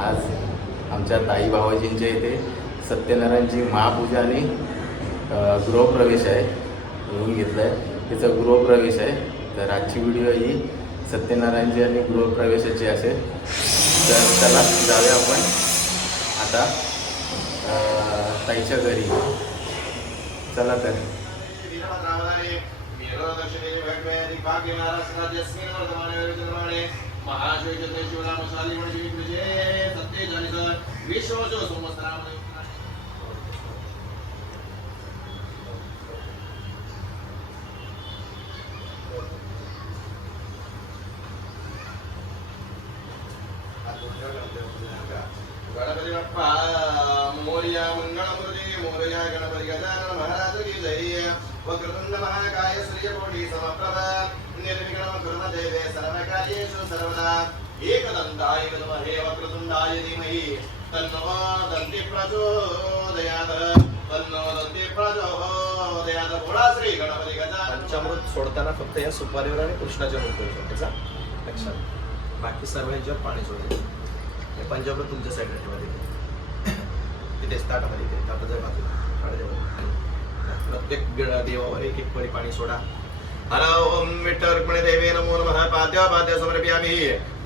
आज आमच्या ताई बाबाजींच्या इथे सत्यनारायणची महापूजा आणि गृहप्रवेश आहे, येऊन घेतला आहे. तिचा गृहप्रवेश आहे. तर आजची व्हिडिओ ही सत्यनारायणची आणि गृहप्रवेशाची असेल. तर चला जाऊया आपण आता ताईच्या घरी. चला तर. गणपती बाप्पा मोरया, मंगळमूर्ती मोरया, गणपती गजानन महाराज की जय. वक्रतुंड महाकाय सूर्यकोटि समप्रभ निर्विघ्नं कुरु मे देवे सर्वकार्येषु सर्वदा. एकदन्ताय विद्महे वक्रतुण्डाय धीमहि तन्नो दन्ति प्रचोदयात्. तन्नो दन्ति प्रचोदयात्. बोला श्री गणपती गजानन. पंचामृत सोडताना फक्त या सुपारीवर आणि कृष्णाच्या मूर्तीवर त्याचा लक्षात. बाकी सर्व ह्याच्यावर पाणी सोडायचं. हे पंचामृत तुमच्या साईडला ठेवा. तिथेच ताटामध्ये ते ताटाच्या बाजूला प्रत्येक देवावर एक एक परी पाणी सोडा. हर ओम विठ्ठल रुक्मिणी देवी नमो नमः. पाद्योपाद्य समर्पयामि.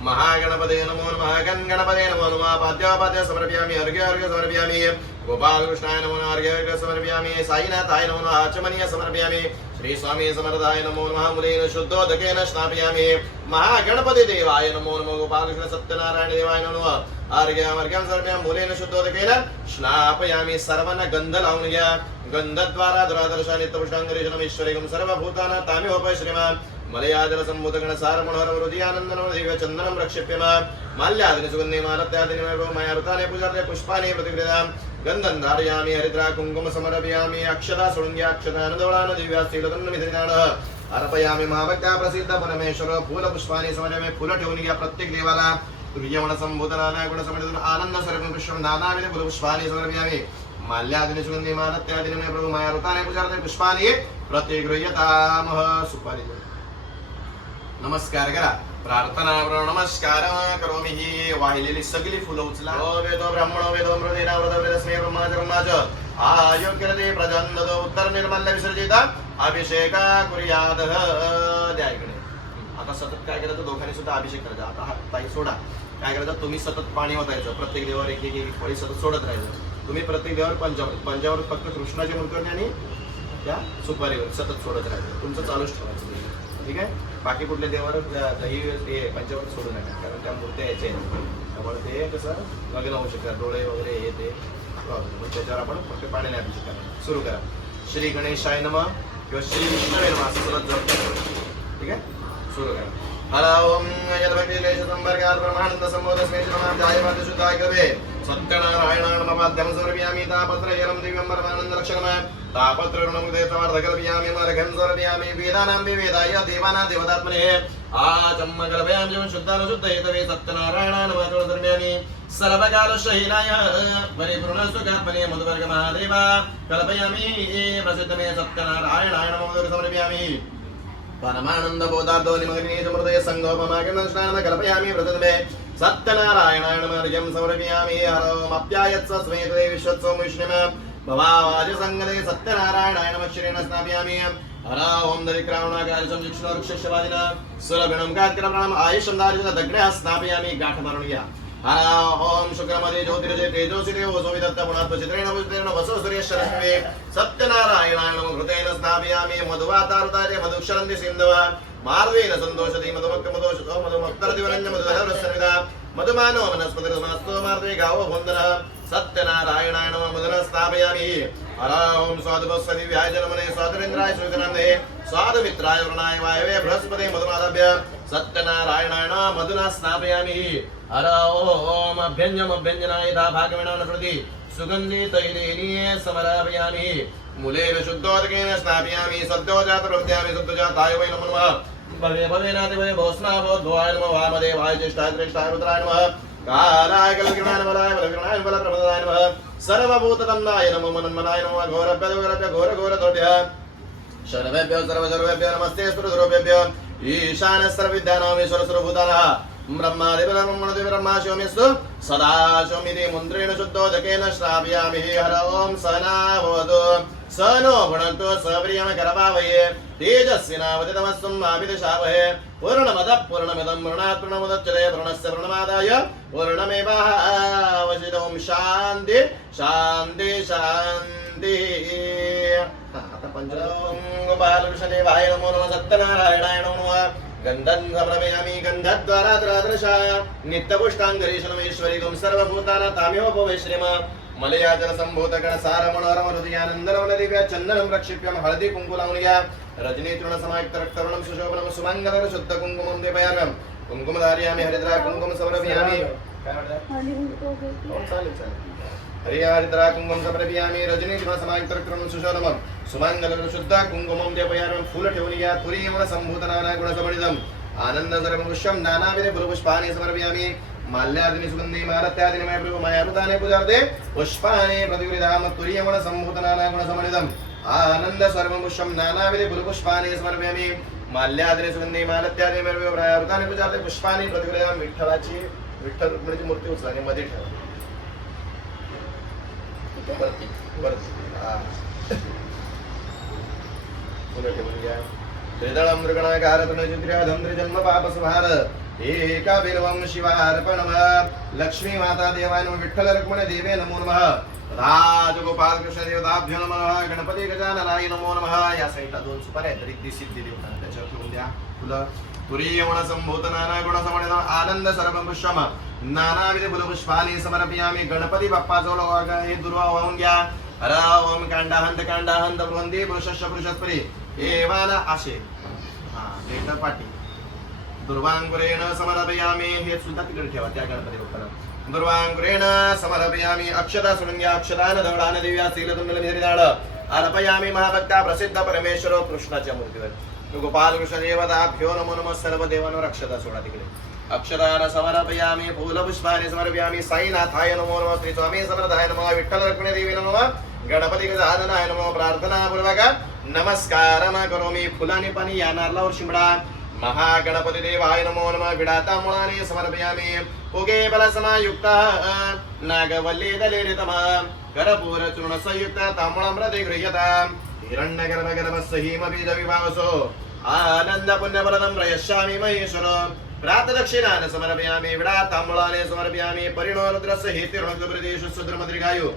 महागणपते नमो नमः. गणपते नमो नमः. पाद्योपाद्य समर्पयामि. अर्घ्य अर्घ्य समर्पयामि. गोपाल कृष्णाय नमो नमः. अर्घ्य अर्घ्य समर्पयामि. साईनाथाय नमो नमः. आचमनीय समर्पयामि. श्री स्वामी समर्थाय नमो नमः. मूलेन शुद्धोदकेन स्नापयामि. महागणपति देवाय नमो नमः. गोपाल कृष्ण सत्यनारायण देवाय नमो नमः. अर्घ्यम अर्घ्यम समर्पयामि. मूलेन शुद्धोदकेन स्नापयामि. सर्वांना गंध लावून घ्या. गंधद्वारा दुरादर्शानि तपुष्टांगरेशनम ईश्वरेगम सर्वभूतानां तामेव श्रीमान. मलयाजल संभूतगण सार मनोहर हृदय आनंदनम दिव्य चंदनम रक्षिप्यमा. माल्यादिनि सुगंधे मालत्यादिनि मया ऋताने पूजार्थे पुष्पानि प्रतिगृहाम. गंधं धारयामि. हरिद्रा कुंकुम समर्पयामि. अक्षता सोळुंग्या अक्षतानुदवळान दिव्यास्तीलदन्न मिथिनानः अर्पयामि. महाभक्त्या प्रसिद्ध परमेश्वर फूल पुष्पानि समर्पयामि. फुलं ठेवून घ्या प्रत्येक देवाला. तुर्यमण संभूतनाना गुण समर्पित आनंद सर्व पुष्पं नानाविध फुल पुष्पानि समर्पयामि. माल्यादिनि सुगंधे मालत्यादिनि मे प्रभु मया ऋताने पूजार्थे पुष्पानि प्रतिगृह्यतामः. सुपारी नमस्कार करा. प्रार्थना नमस्कार करोमि. ही वाहिलेली सगळी फुलं उचला. वेदो ब्राह्मणो वेदो मृदेना व्रतव्रतस्मै ब्रह्माच ब्रह्माच आयोग्यते प्रजंदद उत्तर निर्मल्य विसर्जित अभिषेक कुर्याद. द्या इकडे. आता सतत काय करायचं, दोघांनी सुद्धा अभिषेक करायचा. आता हा ताई सोडा. काय करायचं, तुम्ही सतत पाणी ओतायचं. प्रत्येक देवावर एक एक फळी सतत सोडत राहायचं. तुम्ही प्रत्येक देवावर पंचामृत फक्त कृष्णाच्या मूर्तीवर आणि त्या सुपारीवर सतत सोडत राहायचं. तुमचं चालूच ठेवायचं. ठीक आहे. बाकी कुठल्या देवावर दही हे पंचामृत सोडू नका, कारण त्या मूर्त्या यायच्या आहेत. त्यामुळे ते कसं लग्न होऊ शकतात. डोळे वगैरे हे ते प्रॉब्लेम. त्याच्यावर आपण फक्त पाण्याने अभिषेक करा. सुरू करा. श्री गणेशाय नमः किंवा श्री विष्णवे नमः असं सतत जप. ठीक आहे. सुरू करा. हर ओम यद्भक्ति लेश संपर्कात् ब्रह्मानंद संबोधस्मै नमः. जायमाते शुद्धाय कवे सत्यनारायण नमः. पाद्यं समर्पयामि. तापत्र जलं दिव्यं परमानंद लक्षणमय तापत्र ऋणमुदे तवार्धकल्पयामि. मार्घं समर्पयामि. वेदानां विवेदाय देवानां देवतात्मने आचम्म कल्पयामि. जीवन शुद्धानुशुद्ध हेतवे सत्यनारायणाय नमः. समर्पयामि. सर्वकाल शहीनाय परिपूर्ण सुखात्मने मधुवर्ग महादेवा कल्पयामि. प्रसिद्धमे सत्यनारायणाय नमः. समर्पयामि. परमानंद बोधार्धो निमग्ने हृदय संगोपमागमं स्नानं कल्पयामि. प्रसिद्धमे सत्यनारायणाय नमः. अर्घ्यं समर्पयामि. हरं अप्यायत्स स्मेतदे विश्वत्सो विष्णुम भवावाज संगदे सत्यनारायणाय नमः. श्रीण स्नापयामि. हर ओम दरिक्रावणाकार्यं विष्णुर्क्षशवादिना सुरभिणं कात्करप्राणम् आयुषंदारित दग्नः स्नापयामि. गाठ मारून घ्या. हर ओम शुक्रमदे ज्योतिर्जय तेजोसि देवो सोविदत्त पुणात्मचित्रेण वसुत्रेण वसो सूर्यशरस्वे सत्यनारायणाय नमः. घृतेन स्नापयामि. मधुवातारुतारे मधुक्षरन्ति सिन्धवा मार्वेन सन्तोषति मधुमक्क मधुषतो मधुमक्तरतिवरञ्ज मधुधरस्सन्निधा मधुमानो वनस्पतिर्मस्तु मार्वे गावो वन्दनः. सत्यनारायणाय नमः. मधुना स्थापयामि. हर ओम स्वादुभस्वति व्याय जन्मने स्वादुरेन्द्राय श्रीधनन्दे स्वादुमित्राय वरुणाय वायवे बृहस्पते मधुमादभ्य सत्यनारायणाय नमः. मधुना स्थापयामि. हर ओम अभ्यञ्जनाय धा भागविणान प्रति सुगन्धि तैलेनी समर्पयामि. मूलेन शुद्धोदकेन स्नापयामि. सद्योजात प्रवृत्यामि. सद्योजाताय वै नमो नमः. भवे भवेनाति वै भवस्नाभवद्भवाय नमः. वामदेवाय ज्येष्ठाय श्रेष्ठाय रुद्राय नमः. कालाय कलकिरणाय बलाय बलकिरणाय बलप्रमदाय नमः. सर्वभूततन्नाय नमो मनन्मनाय नमः. घोरभ्य घोरघोरतोभ्यः सर्वेभ्यो सर्वसर्वेभ्यो नमस्ते सुरसर्वेभ्यो ईशान सर्वविद्यानां ईश्वर सर्वभूतानां ब्रह्मादेव ब्रह्माशोमिस्तु सदा शोमिति मन्त्रेण शुद्धोदकेन श्रावयामि हर ओम सना भवतु सनो भुनक्तु सप्रियम करवावये तेजस्विनावतितमस्तु माविदशावहे पूर्णमदः पूर्णमिदं पूर्णात् पूर्णमुदच्यते पूर्णस्य पूर्णमादाय पूर्णमेवावशिष्यते ओम शान्ति शान्ति शान्ति आता पंचम गोपालकृष्णदेवाय नमो नमः सत्यनारायणाय नमो नमः गन्धं समर्पयामि गन्धद्वारा द्रादृशा नित्यपुष्टाङ्गरीशनमेश्वरीगं सर्वभूतानां तामेवोपवेश्रिम मलयाचल संभूत गण सार मनोरम हृदयानन्दनवन दिव्य चन्दनं प्रक्षिप्यं हळदी कुङ्कुमलावल्या रजनी तृण समायुक्त रक्तवर्णं सुशोभनं सुमङ्गलं शुद्ध कुङ्कुमं देवयामि कुङ्कुमधारयामि हरिद्रा कुङ्कुम समर्पयामि हरिद्रा कुङ्कुम समर्पयामि रजनी तृण समायुक्त रक्तवर्णं सुशोभनं सुमङ्गलं शुद्ध कुङ्कुमं देवयामि फूल ठेवून या तुरीयमन संभूत नाना गुणसमन्वितम् आनंद सर्वपुष्पं नानाविध फुलपुष्पाणि समर्पयामि माल्यादिनी सुगंधी मालत्यादिनी मय प्रभु मयारुदाने पूजार्थे पुष्पाणि प्रतिगृहाम तुरीयमन संभूत नाना गुणसमन्वितम् आनंद सर्वपुष्पं नानाविध फुलपुष्पाणि समर्पयामि माल्यादिनी सुगंधी मालत्यादिनी मय प्रभु मयारुदाने पूजार्थे पुष्पाणि प्रतिगृहाम विठ्ठलाची विठ्ठल रुक्मिणीची मूर्ती उचलाने मध्ये ठेवा वरती वरती फुलं ठेवून घ्या त्रिदळं मृगणाकारतनचित्र्याधं त्रिजन्म पापसंहार एका बिल्वं शिवार्पणम् लक्ष्मी माता देवाय नमः विठ्ठल रुक्मिणी देवे नमो नमः राजगोपाल कृष्ण देवताभ्यो नमः गणपती गजाननाय नमो नमः या साईडला दोन सुपाऱ्या आहेत रिद्धी सिद्धी देवता त्याच्यावर ठेवून द्या फुलं तुरीयमन संभूत नाना गुणसमन्वित आनंद सर्वपुष्पम नानाविध फुलपुष्पाणि समर्पयामि गणपती बाप्पाजवळ हे दुर्वा वाहून घ्या हर ओम कांडाहंत बृहंती पुरुषस्य पुरुषस्परी एवाना आशे हा लेटर पाटी दुर्वांकुरेण समर्पयामि हे सुद्धा तिकडे ठेवा त्या गणपती बाप्पाला दुर्वांकुरेण समर्पयामि अक्षता सुनंग्या अक्षतान दवडान दिव्या सीलतुंडल मिहिरदाड अर्पयामि महाभक्ता प्रसिद्ध परमेश्वर कृष्णाच्या मूर्तीवर गोपाल कृष्ण देवताभ्यो नमो नमः सर्व देवांवर अक्षता सोडा तिकडे अक्षतान समर्पयामि फूलपुष्पाणि समर्पयामि साईनाथाय नमो नमः श्री स्वामी समर्थाय नमः विठ्ठल रुक्मिणी देवी नमः गणपती गजाननाय नमः प्रार्थना पूर्वक नमस्कारम करोमि फुलाने पाणी या नारळावर शिंबडा महागणपती देवाय नमो नमः विडाता मुळाने समर्पयामि पुगे बलसमायुक्त नागवल्ली दलेरितम कर्पूर चूर्ण संयुक्त ताम्बूलमृते गृह्यता हिरण्यगर्भ गर्भसहीम बीज विभावसो आनंद पुण्यफलदं प्रयश्यामि महेश्वर प्रातदक्षिणान समर्पयामि विडाता मुळाने समर्पयामि परिणो रुद्रस्य हेतिर्णकृप्रदेशु सुद्रमद्रिगायु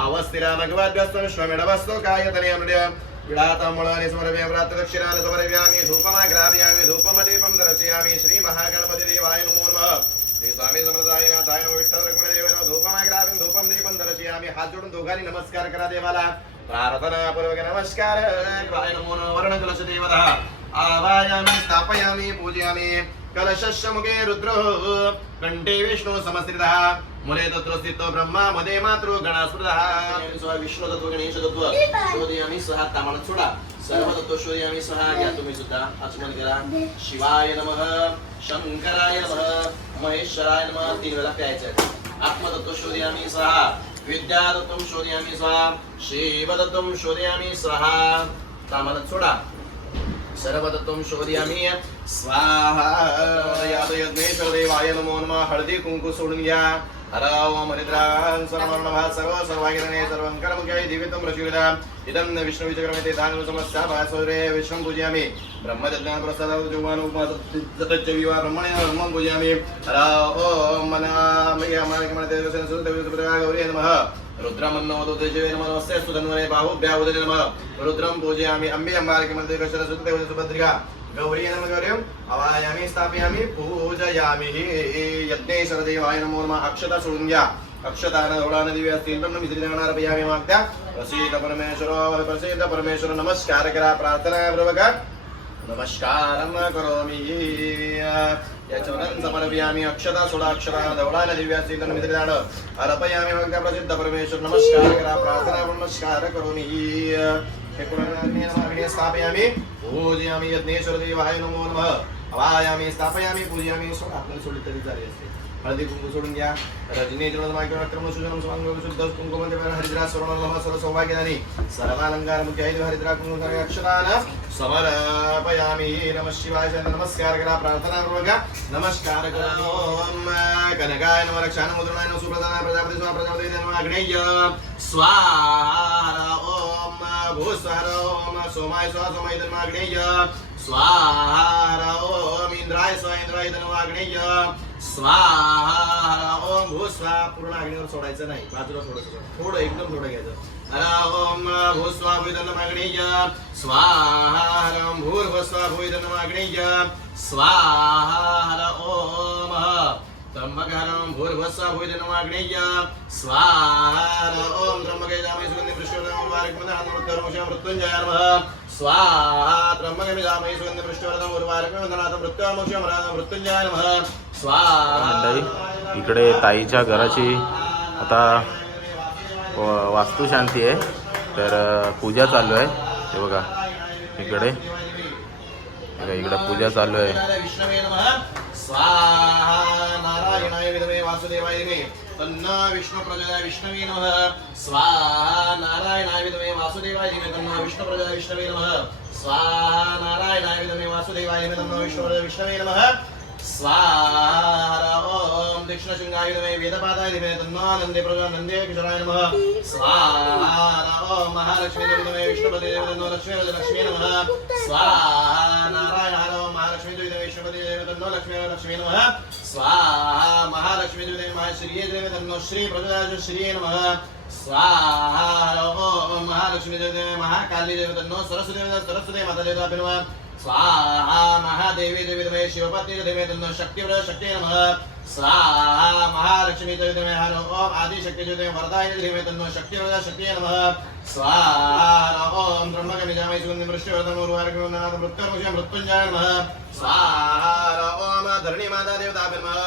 आवस्तिरामगवाद्यस्तु श्वमेडवस्तु कायतनेमृड्य विडाता मुळाने समर्पयामि प्रातदक्षिणान समर्पयामि धूपमाग्रापयामि धूपमदीपं दर्शयामि श्री महागणपती देवाय नमो नमः श्री स्वामी समर्थाय नाथाय नमः विठ्ठल रुक्मिणी देवाय नमः धूपमाग्रापयामि धूपं दीपं दर्शयामि हात जोडून दोघांनी नमस्कार करा देवाला प्रार्थना पूर्वक नमस्कार देवाय नमो नमः वर्णकलश देवतः आवायामि स्थापयामि पूजयामि कलशस्य मुखे रुद्रो कंठे विष्णु समस्थितः मुले तत्र स्थितो ब्रह्मा मध्ये मातृ गणास्मृतः विष्णु तत्व गणेश तत्व शोधयामि सहा तामणात सोडा सर्व तत्व शोधयामि सहा या तुम्ही सुद्धा आचमन करा शिवाय नमः शंकराय नमः महेश्वराय नमः 3 वेळा प्यायचं आहे आत्मतत्व शोधयामि सहा विद्या तत्व शोधयामि सहा शिव तत्व शोधयामि सहा तामणात सोडा सर्वतत्वं शोधयामि स्वाहा यज्ञेश्वर देवाय नमो नमः हळदी कुंकू सोडून घ्या हर ओम हरिद्रां सर्ववर्णभा सर्व सर्वागिरणे सर्वं कर्मज्ञाय दिव्यतं प्रचोदया इदं विष्णुविचक्रमेते दानं समस्या भासोरे विष्णुं पूजयामि ब्रह्मज्ञान प्रसादात् जुवानुपमातच्च विवा ब्रह्मणे ब्रह्मं पूजयामि हर ओम मनामयमानकमते सुदेवसुप्रगा गौरी नमः रुद्रमन्नोदुतेजवे नमः नमस्तेस्तु धन्वने बाहुभ्यावदने नमः रुद्रं पूजयामि अम्बे अम्बालिकमते कृष्णसुदेव सुभद्रिका गौरी नमः गौरीं अवायामि स्थापयामि पूजयामि यज्ञेश्वर देवाय नमो नमः अक्षता सोडून घ्या अक्षतान धवळान दिव्य असतील तर मिश्रितनार्पयामि मागत्या प्रसिद्ध परमेश्वर नमस्कार करा प्रार्थना पूर्वक नमस्कारं करोमि याचवनं समर्पयामि अक्षता सोडा अक्षतान धवळान दिव्य असतील तर मिश्रितान अर्पयामि मागत्या प्रसिद्ध परमेश्वर नमस्कार करा प्रार्थना नमस्कार करोमि स्थापयामि पूजयामि यज्ञेश्वर देवाय नमो नमः अवायामि स्थापयामि पूजयामि सोडा आपल्याला सोडली तरी चालेल असते हळदी कुंकू सोडून घ्या. रजनी शुद्ध कुंकुम हरिद्रा स्वर्ण सर्व सौभाग्यदानी सर्वालंकार मुख्य हरिद्रा कुंकुम अक्षरान समर्पयामि. नमः शिवाय. नमस्कार करा, प्रार्थना करू बघा. नमस्कार करा. ओम कनकाय नमः रक्षान मुद्रणाय नमः सुप्रदानाय प्रजापती स्वाहा प्रजापती नमः अग्नेय स्वाहा. ओम भूस्वार. ओम सोमाय स्वाहा सोमाय नमः अग्नेय स्वाहा. ओम इंद्राय स्वाहा इंद्राय नमः अग्नेय स्वाहा. ओम भूस्वा. पूर्ण अग्नीवर सोडायचं नाही, बाजूला थोडं एकदम थोडं घ्यायचं. ओम भूस्वा भूयदन अग्नेय स्वाहा. ओम भूर्भुस्वा भूयदन अग्नेय स्वाहा. ओम त्र्यंबकं भूर्भुस्वा भूयदन अग्नेय स्वाहा. ओम त्र्यंबके जामहे सुगंधिं पुष्टिवर्धनं उर्वारुकं मृत्युंजयाय नमः स्वाहा. त्र्यंबके जामहे सुगंधिं पुष्टिवर्धनं उर्वारुकं मृत्युंजयाय नमः स्वाहा. मंडळी इकडे ताईच्या घराची आता वास्तुशांती आहे, तर पूजा चालू आहे. हे बघा इकडे पूजा चालू आहे. विष्णवे नमः स्वाहा. नारायणाय विद्महे वासुदेवाय धीमहि तन्नो विष्णु प्रचोदयात्. विष्णवे नमः स्वाहा. नारायणाय विद्महे वासुदेवाय धीमहि तन्नो विष्णु प्रचोदयात्. विष्णवे नमः स्वाहा. नारायणाय विद्महे वासुदेवाय धीमहि तन्नो विष्णु प्रचोदयात्. विष्णवे नमः स्वाहा. ओम दक्षिणशृंगाय विद्महे वेदपादाय धीमहि तन्नो नन्दे प्रचोदयात्. नन्दे किशोराय नमः स्वाहा. ओम महालक्ष्मी विद्महे विष्णुपते तन्नो लक्ष्मी लक्ष्मी नमः स्वाहा. नारायण. ओम महालक्ष्मी विद्महे विष्णुपते तन्नो लक्ष्मी लक्ष्मी नमः स्वाहा. महालक्ष्मी विद्महे महाश्रीये देवे तन्नो श्री प्रचोदयात्. श्री नमः स्वाहा. ओम महालक्ष्मी विद्महे महाकाली देवे तन्नो सरस्वती माता देवता नमः स्वाहा. महादेवी देवी विद्महे शिवपत्नी देवी तन्नो शक्ति शक्ति नमः स्वाहा. महालक्ष्मी देवी विद्महे ओम आदिशक्ति देवी वरदायिनी देवी तन्नो शक्ति शक्ति नमः स्वाहा. ओम ब्रह्मकं जामहे सुगंधिं पुष्टिवर्धनं उर्वारुकं मृत्युंजयाय नमः स्वाहा. ओम धरणी माता देवता नमः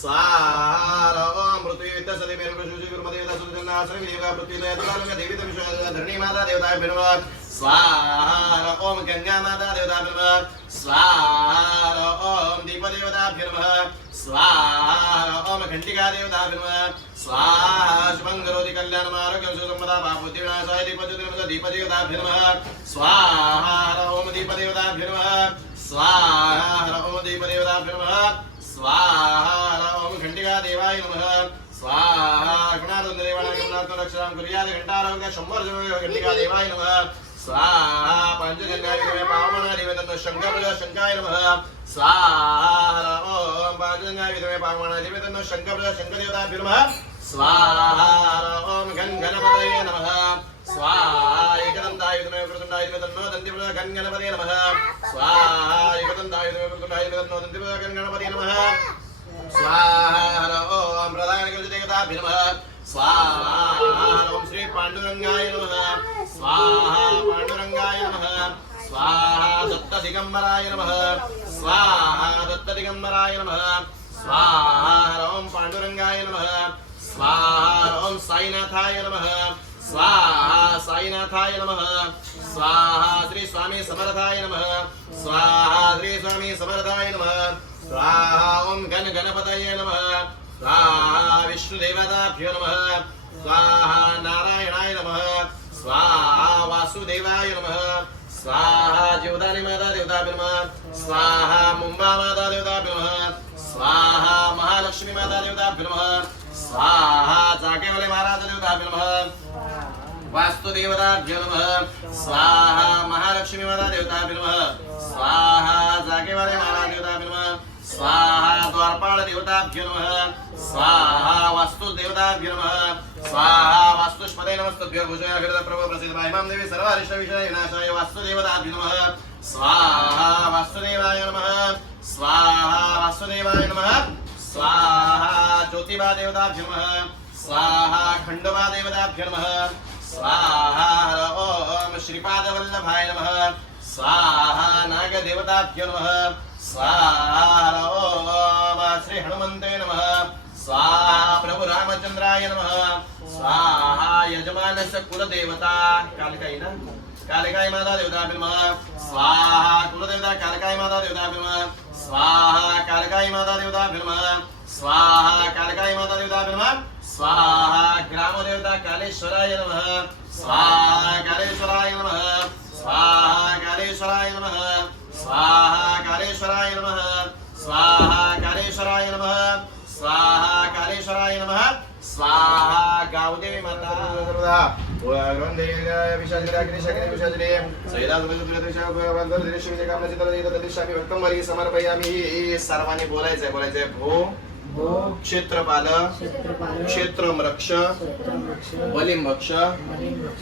स्वाहा. ओम पृथ्वी वित्तसदे मेरुकृषि गुरुमदेवता सुजन्नाश्रमी देवता पृथ्वी दयातुलालंग देवी तमिषु धरणी माता देवता नमः स्वाहा. ओम गंगा माता देवता नमः स्वाहा. ओम दीप देवता नमः स्वाहा. ओम घंटिका देवता नमः स्वाहा. शुभं करोति कल्याणं आरोग्यं सुसम्पदा पापबुद्धि विनाशाय दीप देवता नमः स्वाहा. ओम दीप देवता नमः स्वाहा. ओम दीप देवता नमः स्वाहा. ओम घंटिका देवाय नमः स्वाहा. गणानंद देवाय गणानंद रक्षां कुर्यात्. घंटारोग्य 100 घंटिका देवाय नमः स्वाहा. पंचगंगा देवी पावना देवी तन्नो शंकर नमः स्वाहा. ओम पंचगंगा देवी पावना देवी तन्नो शंकर देवता नमः स्वाहा. ओम गणपतये नमः स्वाहा. एकदन्ताय विद्महे वक्रतुण्डाय धीमहि तन्नो दन्ति गणपतये नमः स्वाहा. एकदन्ताय विद्महे वक्रतुण्डाय धीमहि तन्नो दन्ति गणपतये नमः स्वाहा. ओम प्रधान देवता नमः स्वाहा. ओम श्री पांडुरंगाय नमः स्वाहा. पांडुरंगाय नमः स्वाहा. दत्त दिगंबराय नमः स्वाहा. दत्त दिगंबराय नमः स्वाहा. ओम पांडुरंगाय नमः स्वाहा. ओम साईनाथाय नमः स्वाहा. साईनाथाय नमः स्वाहा. श्री स्वामी समर्थाय नमः स्वाहा. श्री स्वामी समर्थाय नमः स्वाहा. ओम गणपतये नमः स्वाहा. विष्णुदेवताभ्यो नमः स्वाहा. नारायणाय नमः स्वाहा. वासुदेवाय नमः स्वाहा. जीवदानी माता देवता नमः स्वाहा. मुंबा माता देवता नमः स्वाहा. महालक्ष्मी माता देवता नमः स्वाहा. जागेवाले महाराज देवता नमः वास्तुदेवताभ्यो नमः स्वाहा. महालक्ष्मी माता देवता नमः स्वाहा. जागेवाले महाराज देवता नमः स्वाहा. द्वारपाल देवताभ्यो नमः स्वाहा. वास्तु देवताभ्यो नमः स्वाहा. वास्तुष्पदे नमस्तुभ्यो भुजया हृदय प्रभो प्रसिद्ध मां देवी सर्वारिष्ट विषय विनाशाय वास्तु देवताभ्यो नमः स्वाहा. वास्तुदेवाय नमः स्वाहा. वास्तुदेवाय नमः स्वाहा. ज्योतिबा देवताभ्यो नमः स्वाहा. खंडोबा देवताभ्यो नमः स्वाहा. ओम श्रीपादवल्लभाय नमः स्वाहा. नागदेवताभ्यो नमः स्वाहा. ओम श्री हनुमन्ते नमः स्वाहा. प्रभु रामचंद्राय नमः स्वाहा. यजमानस्य कुलदेवता कालिकाई ना कालिकाई माता देवता नमः स्वाहा. कुलदेवता कालिकाई माता देवता नमः स्वाहा कालकाई माता देवताभ्यो नमः स्वाहा कालकाई माता देवताभ्यो नमः स्वाहा ग्रामदेवता कालेश्वराय नमः स्वाहा कालेश्वराय नमः स्वाहा कालेश्वराय नमः स्वाहा कालेश्वराय नमः स्वाहा कालेश्वराय नमः स्वाहा कालेश्वराय नमः स्वाहा गावदेवी माता सर्वदा वंदे विशाजनाग्निशग्नि विशाजने सैदाद्वैतुलदृशाभवंदरदिशविजयकामनचित्रदिशविजयकामनचित्रदिशामि भक्तमरी समर्पयामि. सर्वांनी बोलायचंय क्षेत्रपाल क्षेत्रमृक्ष बलिंभक्ष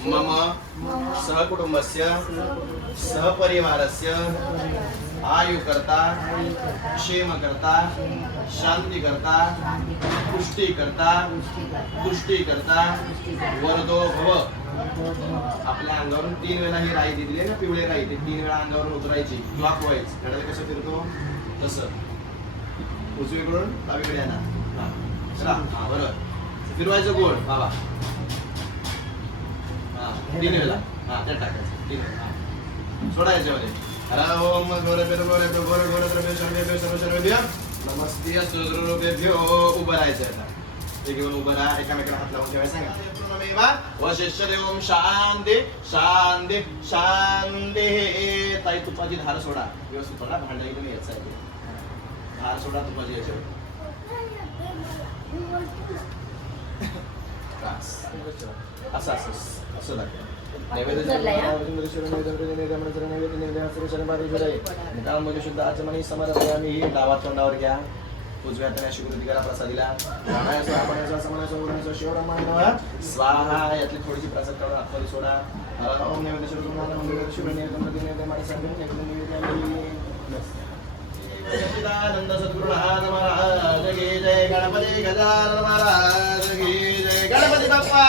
मम सहकुटुंबस्य सहपरिवारस्य आयुकर्ता क्षेमकर्ता शांतिकर्ता पुष्टीकर्ता तुष्टीकर्ता वरदो भव. आपल्या अंगावरून 3 वेळा ही राई दिली ना, पिवळे राई, ते 3 वेळा अंगावरून उतरायची क्लॉकवाईज. घड्याळ कसं फिरतो तसं उजवीकडून डावीकडे येणार. चला हा बरोबर फिरवायचं गोड बाबा. हा 3 वेळा हा त्यात टाकायचं 3 वेळा सोडायच्या मध्ये. ओम गोरे गोरे गोरे गोरे गोरे द्रव्य सर्वेभ्यो सर्व सर्वेभ्यो नमस्ते सुरूपेभ्यो. उभं राहायचं आता. एक घेऊन उभं राहा, एकामेकाला हात लावून ठेवायचं. सांगा वशिष्ठ देवम शांती शांती शांती. ताई तुपाची धार सोडा व्यवस्थित सोडा. भांडा इकडे यायचं आहे. धार सोडा तुपाची याच्यावर. असं असं असं दाखवा. नैवेद्य शुद्ध आचमनी समर्पयामि. डावा तोंडावर घ्या. उजव्या हाताने अशी कृती करा प्रसादीला. प्राणाय स्वाहा प्राणाय समानाय स्वाहा शिवरामाय नमः स्वाहा. यातली थोडीशी प्रसाद काढून आतमध्ये सोडा. ओम नैवेद्य सद्गुरुनाथ सद्गुरु महाराज की जय. गणपती गजानन महाराज की जय. गणपती बाप्पा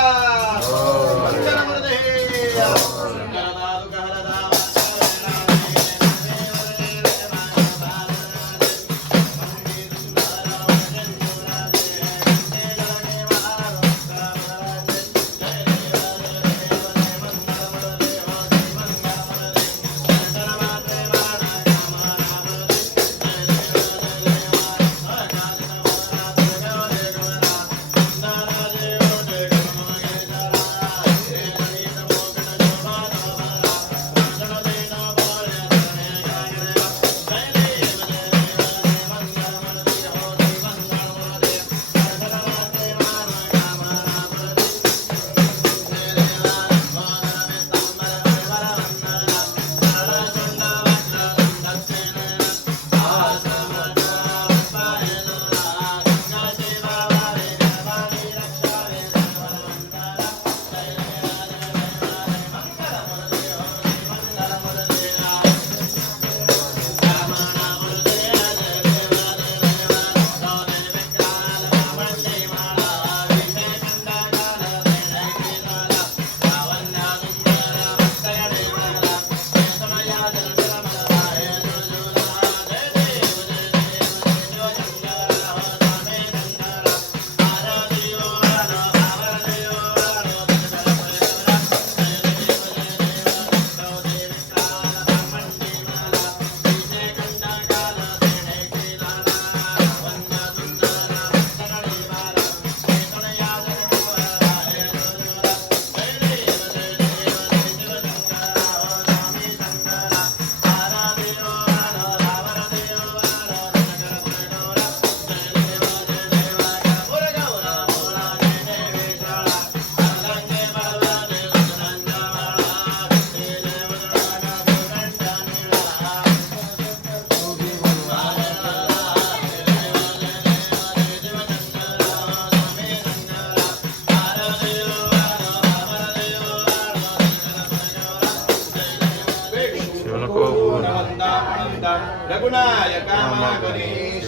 रघुनायका गणेश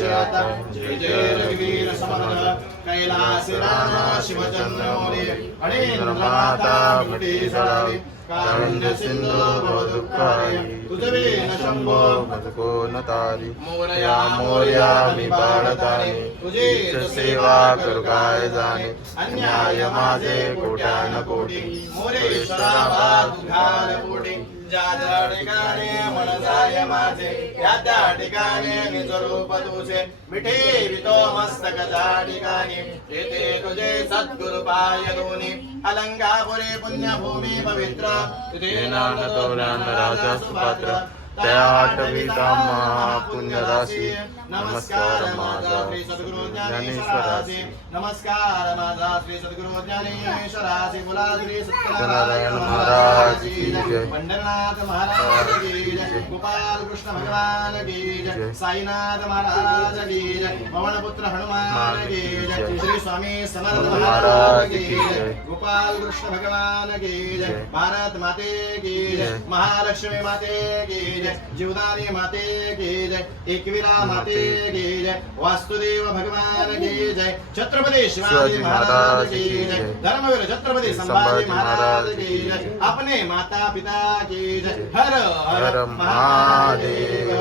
जय जय रघुवीर समर्थ कैलासी राजा शिवचंद्र मोरे अणेंद्रमाता मुकुटी सडावे कारुण्य सिंधू भवदुःखाय तुझवे न शंभो मजको न तारी मोरया मोरया मी बाळताने तुझी सेवा करू काय जाणे अन्याय माझे कोट्यान कोटी मोरेश्वरा बाजू घाल पोटी ज्या ज्या ठिकाणी मन जाय माझे त्या त्या ठिकाणी निज रूप तुझे मिठे वितो मस्तक त्या ठिकाणी येते तुझे सद्गुरु पाय दोन्ही अलंकापुरी पुण्यभूमी पवित्र तुझे नाम तोरण राजा सुपात्र त्या आठविता महापुण्यराशी नमस्कार माझा श्री सद्गुरु ज्ञानेश्वराचे नमस्कार माझा श्री सद्गुरु ज्ञानेश्वराचे बोला श्री सत्यनारायण महाराज की जय पंढरनाथ महाराज की जय गोपाल कृष्ण भगवान की जय साईनाथ महाराज की जय पवनपुत्र हनुमान की जय श्री स्वामी समर्थ महाराज की जय गोपाल कृष्ण भगवान की जय भारत माते की जय महालक्ष्मी माते की जय जीवदानी माते की जय एकवीरा माते की जय वासुदेव भगवान की जय छत्रपति शिवाजी महाराज की जय धर्मवीर छत्रपति संभाजी महाराज की जय अपने माता पिता की जय हर हर महादेव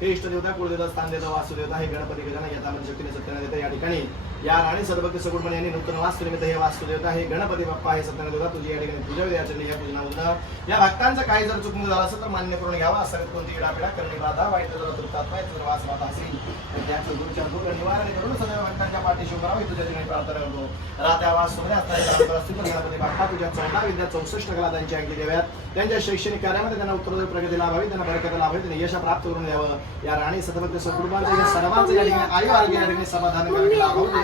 हे इष्टदेवता कुलदेवता स्थानदेवता वासुदेवता हे गणपती गजानन यथा मन शक्तीने सत्याने देवता या ठिकाणी या राणी सदभक्त सगुणपणे यांनी नूतन वास्तुनिमित्त हे वासुदेवता हे गणपती बाप्पा हे सत्याने देवता तुझी या ठिकाणी पूजा विद्याचरणी या पूजनामधून या भक्तांचं काही जर चुकून झालं असेल तर मान्य करून घ्यावा असं कोणती इडापिडा करणे बाधा वाईट जर तृप्तात्मा जर वास वाद असेल तर त्याचं गुरुच्या दुःख निवारण करून सदैव भक्तांच्या पाठीशी उभा राहावी तुझ्या ठिकाणी प्रार्थना करतो रात्या वास्तुमध्ये असणारे गणपती बाप्पा तुझ्या 14 विद्या 64 कला त्यांची अंकी देव्यात त्यांच्या शैक्षणिक कार्यामध्ये त्यांना उत्तरोत्तर प्रगती लाभावी त्यांना बरकत लाभावी त्यांना यश प्राप्त करून द्यावं या राणी सदभक्त सद्गुरुबांच्या सर्वांचं या ठिकाणी आयु आरोग्य या ठिकाणी समाधान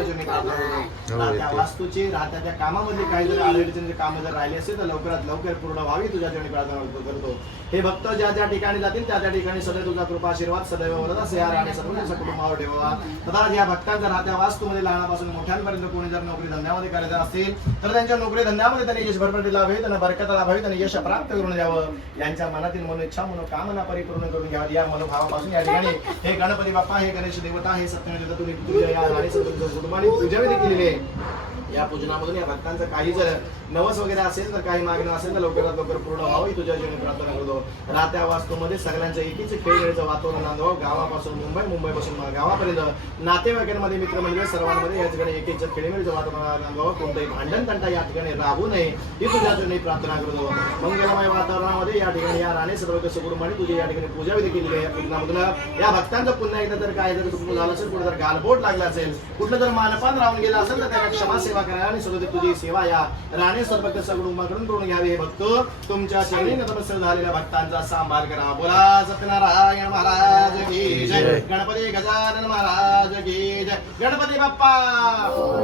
त्या वास्तूची राहत्या कामामध्ये काही जर अडचणीचे कामं जर राहिली असेल तर लवकरात लवकर पूर्ण व्हावी तुझ्या ठिकाणी प्रार्थना करतो हे भक्त ज्या ज्या ठिकाणी जातील त्या त्या ठिकाणी सदैव तुझा कृपा आशीर्वाद सदैव वरद असे या राणी सर्वांच्या कुटुंबावर ठेवा तथा या भक्तांच्या राहत्या वास्तूमध्ये लहानापासून मोठ्यांपर्यंत कोणी जर नोकरी धंद्यामध्ये करायचं असेल तर त्यांच्या नोकरी धंद्यामध्ये त्यांनी यश भरभराटी लाभावी त्यांना बरकत लाभावी त्यांनी यश प्राप्त करून द्यावं यांच्या मनातील मनोइच्छा मनोकामना परिपूर्ण करून घ्यावी या मनोभावापासून या ठिकाणी हे गणपती बाप्पा हे गणेश देवता हे सत्यनारायण देवता तुम्ही पूजा या राणी सर्वांच्या कुटुंबाने पूजा विधी केलेली आहे या पूजनामधून या भक्तांचं काही जर नवस वगैरे असेल तर काही मागणं असेल तर लवकरात लवकर पूर्ण व्हावी तुझ्या जीवन प्रार्थना करतो राहत्या वास्तूमध्ये सगळ्यांचं एकीच खेळीचं वातावरण नांदवावं गावापासून मुंबईपासून गावापर्यंत नातेवाईकांमध्ये मित्रमंडळी सर्वांमध्ये या ठिकाणी एकीच खेळीमेळीचं वातावरण नांदवावं कोणतंही भांडण तंटा या ठिकाणी राहू नये ही तुझ्या जीवनी प्रार्थना करतो मंगलमय वातावरणामध्ये या ठिकाणी या राणी सर्व कुटुंबाने तुझी या ठिकाणी पूजा विधी केलेली आहे पूजनामधून या भक्तांचं पुन्हा एकदा जर काय जर चुकून झालं असेल कुठं जर गालबोट लागला असेल कुठलं जर मानपान राहून गेला असेल तर त्याला क्षमा सेवा करा आणि स्वतः तुझी सेवा या राणी सर्वभक्त सगुणकडून करून घ्यावी हे भक्त तुमच्या चरणी नतमस्तक झालेल्या भक्तांचा सांभाळ करा बोला सत्यनारायण महाराज की जय गणपती गजानन महाराज की जय गणपती बाप्पा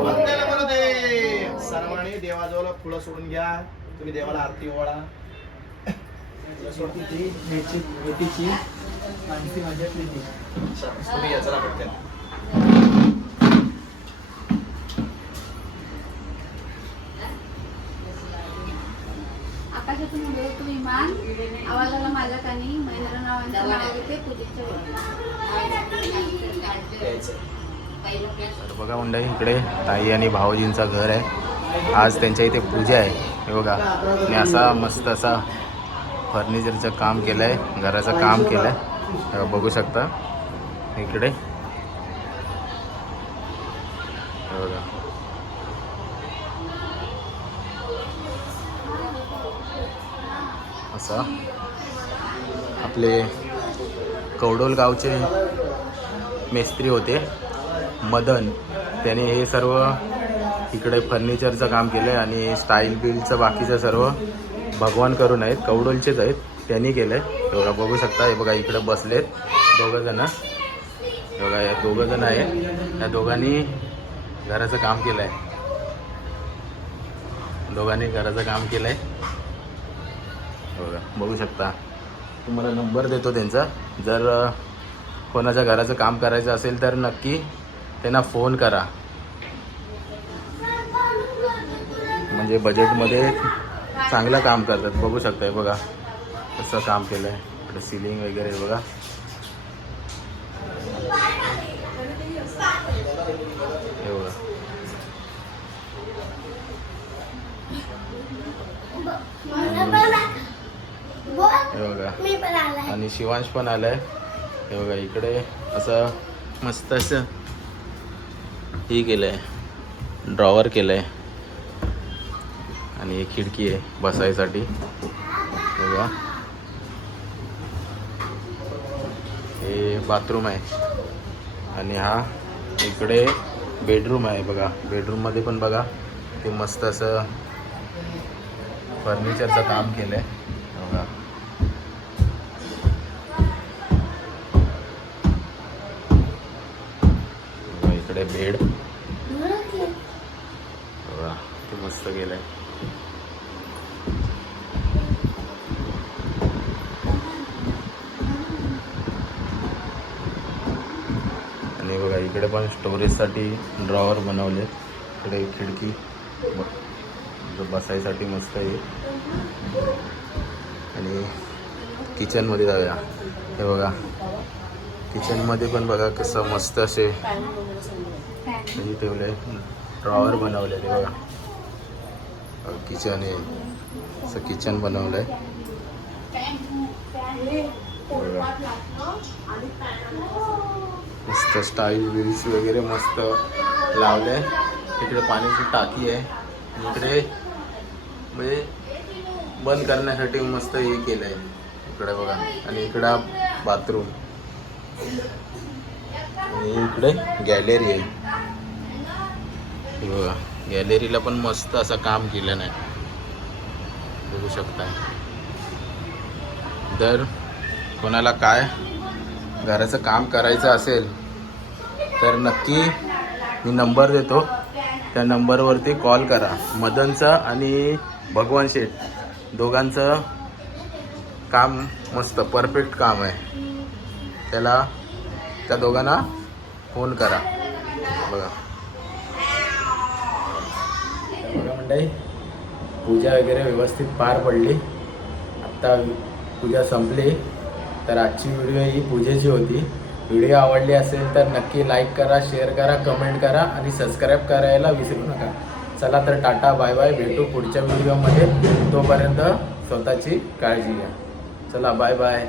मंगल गुरुदेव सर्वांनी देवाजवळ फुलं सोडून घ्या तुम्ही देवाला आरती ओवाळा तुम्ही याचा पटकन आकाशातून उडवतो विमान आवाजाला मालक आणि महेंद्र नावांचं नाव घेते पूजेच्या तर बघा मंडळी इकडे ताई आणि भाऊजींचं घर आहे आज त्यांच्या इथे पूजा आहे हे बघा आणि असा मस्त असा फर्निचरचं काम केलं आहे घराचं काम केलं आहे बघू शकता इकडे हे बघा असं आपले कवडोल गावचे मेस्त्री होते मदन त्याने हे सर्व इकडे फर्निचरचं काम केलं आहे आणि स्टाईल बिल्डचं बाकीचं सर्व भगवान करून आहेत कवडोलचेच आहेत त्यांनी केलं आहे बघा बघू शकता हे बघा इकडे बसलेत दोघंजणं बघा या दोघंजणं आहेत या दोघांनी घराचं काम केलं आहे दोघांनी घराचं काम केलं आहे बघा बघू शकता तुम्हाला नंबर देतो त्यांचा जर कोणाच्या घराचं काम करायचं असेल तर नक्की त्यांना फोन करा म्हणजे बजेटमध्ये चांगलं काम करतात बघू शकता बघा कसं काम केलं आहे इकडे सिलिंग वगैरे बघा हे बघा आणि शिवांश पण आलाय. हे बघा इकडे असं मस्त असं हे केलंय, ड्रॉवर केलंय आणि एक खिडकी आहे बसायसाठी. बघा हे बाथरूम आहे आणि हा इकडे बेडरूम आहे. बघा बेडरूममध्ये पण बघा ते मस्त असं फर्निचरचं काम केलं आहे. बघा इकडे बेड बघा ते मस्त केलं आहे. आणि बघा इकडे पण स्टोरेजसाठी ड्रॉवर बनवले. इकडे एक खिडकी जो बसायसाठी मस्त आहे. आणि किचनमध्ये जाऊया. हे बघा किचनमध्ये पण बघा कसं मस्त असे हे ठेवले, ड्रॉवर बनवले. ते बघा किचन आहे, असं किचन बनवलं आहे. मस्त स्टाईल व्हील्स वगैरे मस्त लावले. इकडे पाण्याची टाकी आहे. इकडे म्हणजे बंद करण्यासाठी मस्त हे केलं आहे इकडे बघा. आणि इकडं बाथरूम आणि इकडे गॅलरी आहे. बघा गॅलरीला पण मस्त असं काम केलं नाही, बघू शकता. जर कोणाला काय घराचं काम करायचं असेल तर नक्की मी नंबर देतो, त्या नंबरवरती कॉल करा. मदनचं आणि भगवान शेठ दोघांचं काम मस्त परफेक्ट काम आहे. त्या दोघांना फोन करा. बघा मंडळी पूजा वगैरे व्यवस्थित पार पडली. आत्ता पूजा संपली. तर आजची व्हिडिओ ही पूजेची होती. व्हिडिओ आवडली असेल तर नक्की लाईक करा, शेअर करा, कमेंट करा आणि सबस्क्राईब करायला विसरू नका. चला तर टाटा बाय बाय. भेटू पुढच्या व्हिडिओमध्ये. तोपर्यंत स्वतःची काळजी घ्या. चला बाय बाय.